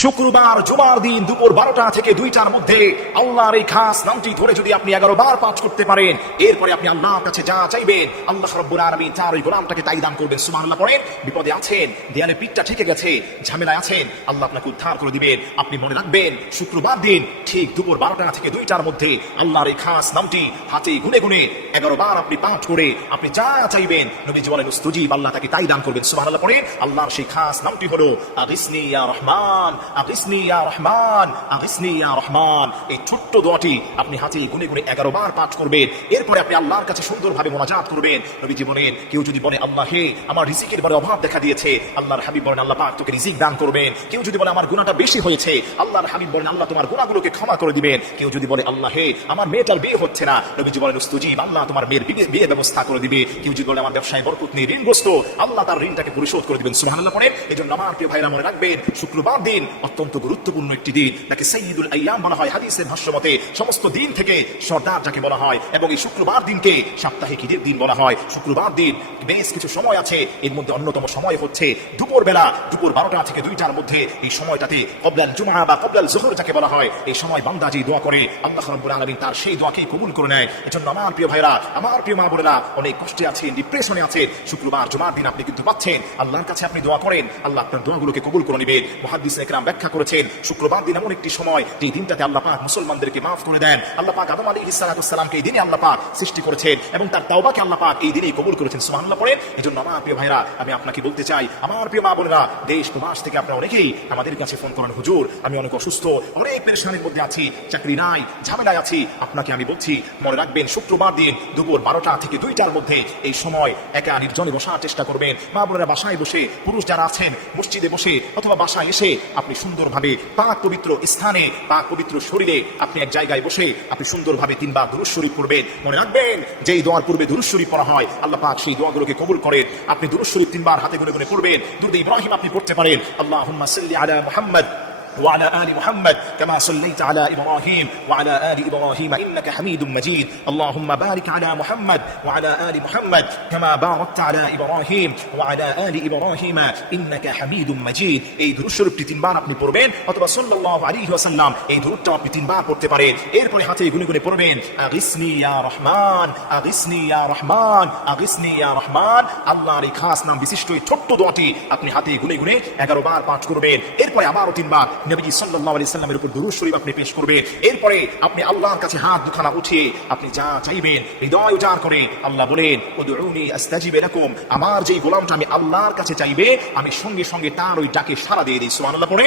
শুক্রবার, জুমার দিন, দুপুর বারোটা থেকে দুইটার মধ্যে আল্লাহর এই খাস নামটি ধরে যদি আপনি এগারো বার পাঠ করতে পারেন, এরপরে আপনি আল্লাহর কাছে যা চাইবেন, আল্লাহ রব্বুল আলমী তার ওই গোলামটাকে তাই দান করবেন। সুবহানাল্লাহ, পড়েন, বিপদে আছেন, দেয়ালে পিঠটা ঠেকে গেছে, ঝামেলায় আছেন, আল্লাহ আপনাকে উদ্ধার করে দিবেন। আপনি মনে রাখবেন, শুক্রবার দিন ঠিক দুপুর বারোটা থেকে দুইটার মধ্যে আল্লাহর এই খাস নামটি হাতে গুনে গুনে এগারো বার আপনি পাঠ করে আপনি যা চাইবেন নবী জীবনের মুস্তুজিব আল্লাহ তাকে তাই দান করবেন। সুবহানাল্লাহ, পড়েন, আল্লাহর সেই খাস নামটি হলো আগিসনি রহমান ইয়া রহমান ইয়া রহমান। এই ছোট্ট দোয়াটি আপনি গুনে গুনে এগারো বার পাঠ করবেন। এরপরে আপনি আল্লাহর কাছে সুন্দরভাবে মোনাজাত করবেন। নবী জীবনের কেউ যদি বলে, আল্লাহ হে আমার রিজিকের বড় অভাব দেখা দিয়েছে। আল্লাহর হাবিব বলেন, আল্লাহ পাক তোকে রিজিক দান করবেন। কেউ যদি বলে, আমার গুণাটা বেশি হয়েছে, আল্লাহর হাবিব বলেন, আল্লাহ তোমার গুণাগুলোকে ক্ষমা করে দিবেন। কেউ যদি বলে, আল্লাহ হে আমার মেয়েটার বিয়ে হচ্ছে না আল্লাহ তোমার মেয়ের বিয়ে- বিয়ে ব্যবস্থা করে দিবে। কেউ যদি বলে, আমার ব্যবসায় নেই, ঋণগ্রস্ত, আল্লাহ তার ঋণটাকে পরিশোধ করে দিবেন। পড়ে এই জন্য আমার প্রিয় ভাইরা মনে রাখবেন, শুক্রবার দিন অত্যন্ত গুরুত্বপূর্ণ একটি দিন। তাকে সৈয়দুল আইয়াম বলা হয় হাদিসের ভাষ্য মতে সমস্ত দিন থেকে সর্দার যাকে বলা হয় এবং এই শুক্রবার দিনকে সাপ্তাহিক ঈদের দিন বলা হয়। শুক্রবার দিন বেশ কিছু সময় আছে। এর মধ্যে অন্যতম সময় হচ্ছে দুপুর বেলা দুপুর বারোটা থেকে দুইটার মধ্যে এই সময়টাতে কবলাল জুমা বা কবলাল জোহর যাকে বলা হয়, এই সময় বান্দা যে দোয়া করে। আল্লাহ রাব্বুল আলামিন তার সেই দোয়াকেই কবুল করে নেয়। এজন্য আমার প্রিয় ভাইরা আমার প্রিয় মা বোনেরা, অনেক কষ্টে আছেন ডিপ্রেশনে আছেন শুক্রবার, জুমার দিন আপনি কিন্তু পাচ্ছেন। আল্লাহর কাছে আপনি দোয়া করেন। আল্লাহ আপনার দোয়াগুলোকে কবুল করে নেবেন। মুহাদ্দিস একরাম ব্যাখ্যা করেছেন। শুক্রবার দিন এমন একটি সময় যে দিনটাতে আল্লাহ পাক মুসলমানদেরকে মাফ করে দেন। আল্লাহ পাক আদম আলাইহিস সালাতুসসালামকে এই দিনে আল্লাহ পাক সৃষ্টি করেছেন এবং তার তাওবাকে আল্লাহ পাক এই দিনেই কবুল করেছেন। সুবহানাল্লাহ পড়েন। এজন্য আমার প্রিয় ভাইরা আমি আপনাকে বলতে চাই, আমার প্রিয় মা বোনেরা, দেশ প্রবাস থেকে আপনারা অনেকেই আমাদের কাছে ফোন করেন, হুজুর, আমি অনেক অসুস্থ, অনেক পেরেশানির মধ্যে আছি, চাকরি নাই, ঝামেলায় আছি। আপনাকে আমি বলছি, মনে রাখবেন, শুক্রবার দিন দুপুর বারোটা থেকে দুইটার মধ্যে এই সময় একা নির্জনে বসার চেষ্টা করবেন। মা বোনেরা বাসায় বসে, পুরুষ যারা আছেন, মসজিদে বসে অথবা বাসায় এসে আপনি সুন্দরভাবে পাক পবিত্র স্থানে, পাক পবিত্র শরীরে আপনি এক জায়গায় বসে আপনি সুন্দরভাবে তিনবার দুরুশ শরীফ পড়বেন। মনে রাখবেন, যেই দোয়ার পূর্বে শরীফ পড়া হয়, আল্লাহ পাক সেই দোয়াগুলোকে কবুল করেন। আপনি শরীফ তিনবার হাতে গুনে গুনে পড়বেন। দুর্দ ইব্রাহিম আপনি পড়তে পারেন। আল্লাহ আলা মুহাম্মদ। وعلى آل محمد كما صليت على إبراهيم وعلى آل إبراهيم إنك حميد مجيد اللهم بارك على محمد وعلى آل محمد كما باركت على إبراهيم وعلى آل إبراهيم إنك حميد مجيد এই দুরূদ শরীফটি তিনবার আপনি পড়বেন অথবা সাল্লাল্লাহু আলাইহি ওয়াসাল্লাম এই দুরূদটা আপনি তিনবার পড়তে পারেন এরপরে হাতে গুনে গুনে পড়বেন আগিসনি ইয়া রহমান আগিসনি ইয়া রহমান আগিসনি ইয়া রহমান আল্লাহর এই খাস নাম বিশিষ্ট এই ছোট্ট দোয়াটি আপনি হাতে গুনে গুনে এগারো বার পাঠ করবেন এরপরে আবারও তিনবার নবীজি সাল্লাহ আলি সাল্লামের উপর দুরু শরীফ আপনি পেশ করবেন। এরপরে আপনি আল্লাহর কাছে হাত দুখানা উঠিয়ে আপনি যা চাইবেন, হৃদয় উজাড় করে আল্লাহ বলেন, উদউনি আস্তাজিব এরকম আমার যেই গোলামটা আমি আল্লাহর কাছে চাইবে, আমি সঙ্গে সঙ্গে তার ওই ডাকে সাড়া দিয়ে দিই। সুবহানাল্লাহ পড়ে।